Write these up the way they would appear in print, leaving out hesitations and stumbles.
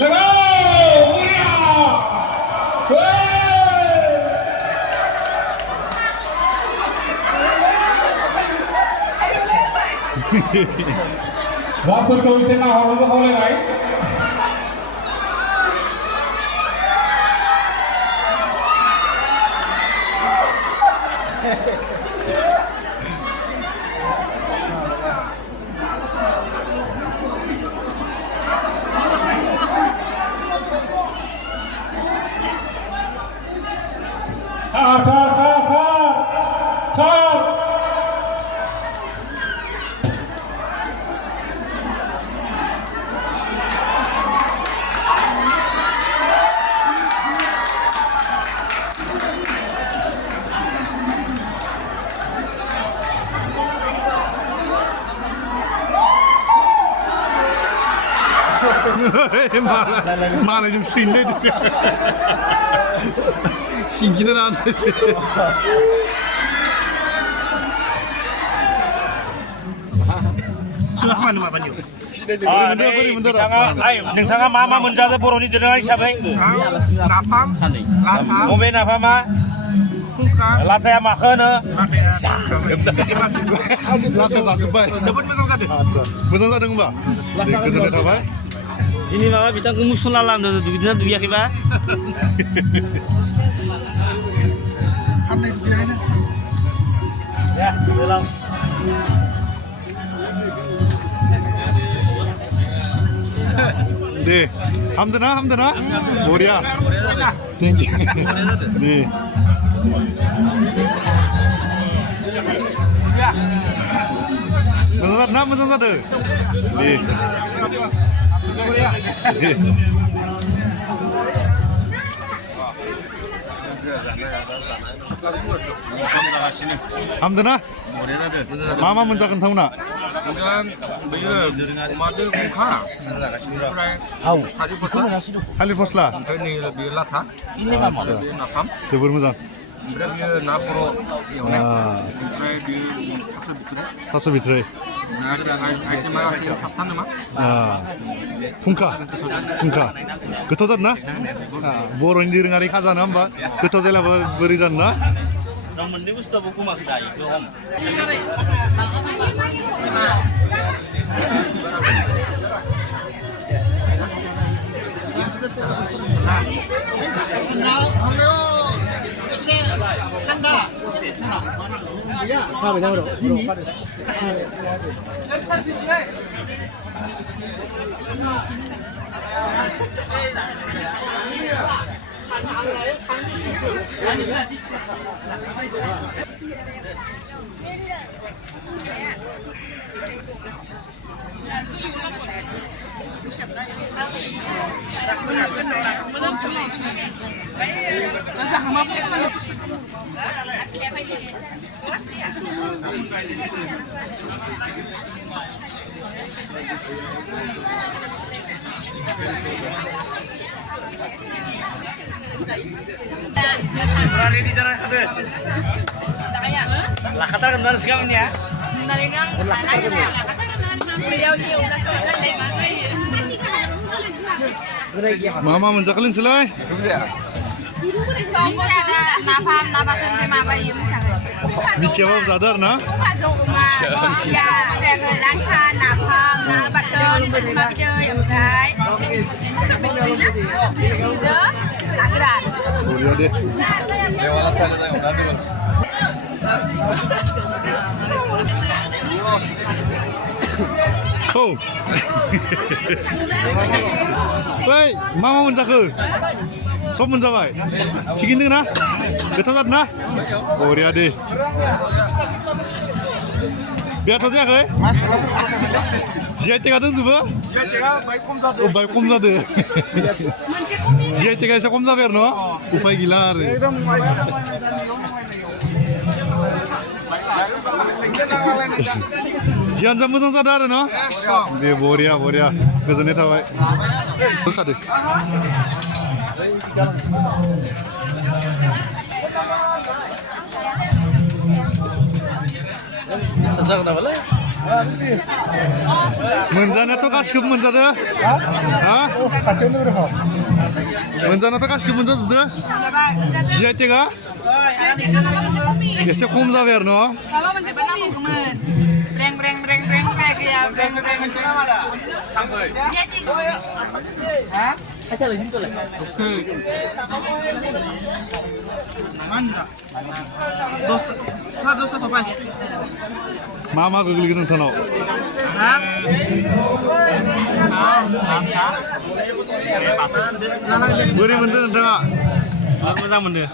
Lego! Mulia! Và phần cầu sẽ nào họ có lên đấy. malah yang sini singkina nanti sudah mana mak banyu नोंथाङा मा मा मोनजादो बर'नि दोरोङारि हिसाबै napam lata बबे नाफामा kuka लाथाया माखो होनो lata जाजोब्बाय जोबोद मोजां जादों मोजां जादों होनबा गोजोननाय थाबाय दिनै माबा बिथांखौ मुसुना लांदों दुगैदोंना दुगैयाखैबा खानाय दुगैनायनो ya ulang deh hamdana Mulia thank you nih Mazan zadı. Nih. Hamdana. Mama menjakan tahu nak? Kemudian beliau madu kuka Kali fosla. ini lebih lata lebih napam Sebelum mozaं. kemudian dia napro kemudian di Taso bitre. item asing sabtan nama 풍카. 그터 잤나? 뭐로 인디르가리 가잖아, 한바. 그터 zel라 버리잖나? Nang mending gusto buku mak dai ke om. Berani di sana kade. Lah kata kan sekarang ya. Dari nang beliau dia udah selesai. Mama menjakalin selai. Sopo napam nabakan tema apa yang sangat. Dijawab sadar na? Bukan zoma. Ya, jangan langka napam nabakan bersama chơi yang baik. Sampai sudah lagran. Mulia deh. Oh. Woi, mama menjaga. Sob menjawab. Cikin na? Betul na? Mulia deh. Biar tahu ya ke? GIT kadang coba? Baik komza deh. GIT kayak saya komza biar no? Upaya gila deh. Jian jam musuh sadar no? Dia boria. Kesannya tahu. Terus ada. Sejak kenapa lah? मोनजानायाथ' गासिखौबो मोनजादो हा मोनजानायाथ' गासिखौबो मोनजाजोबदो जि आइ टेकआ एसे खम जाबाय आरो न' माबा मोनसे नांगौमोन ब्रें ब्रें ब्रें ब्रें ब्रें गैया ब्रें ब्रें मोनसे नामा दा हा मा मा गोग्लैगोन नोंथांनाव बोरै मोनदों नोंथाङा मोजां मोनदो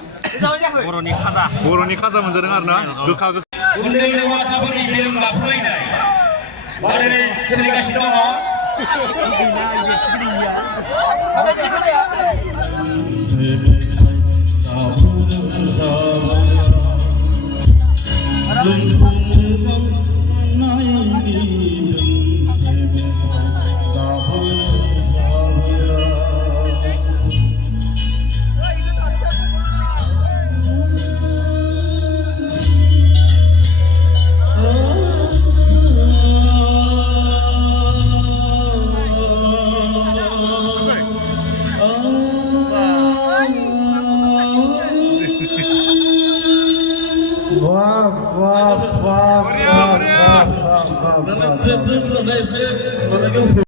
बर'नि खाजा मोनजादों आरो ना गोखा गोखा उन्दै हौवासाफोरनि बेलुन गाबखलायनाय बादायनाय सोलिगासिनो Wah.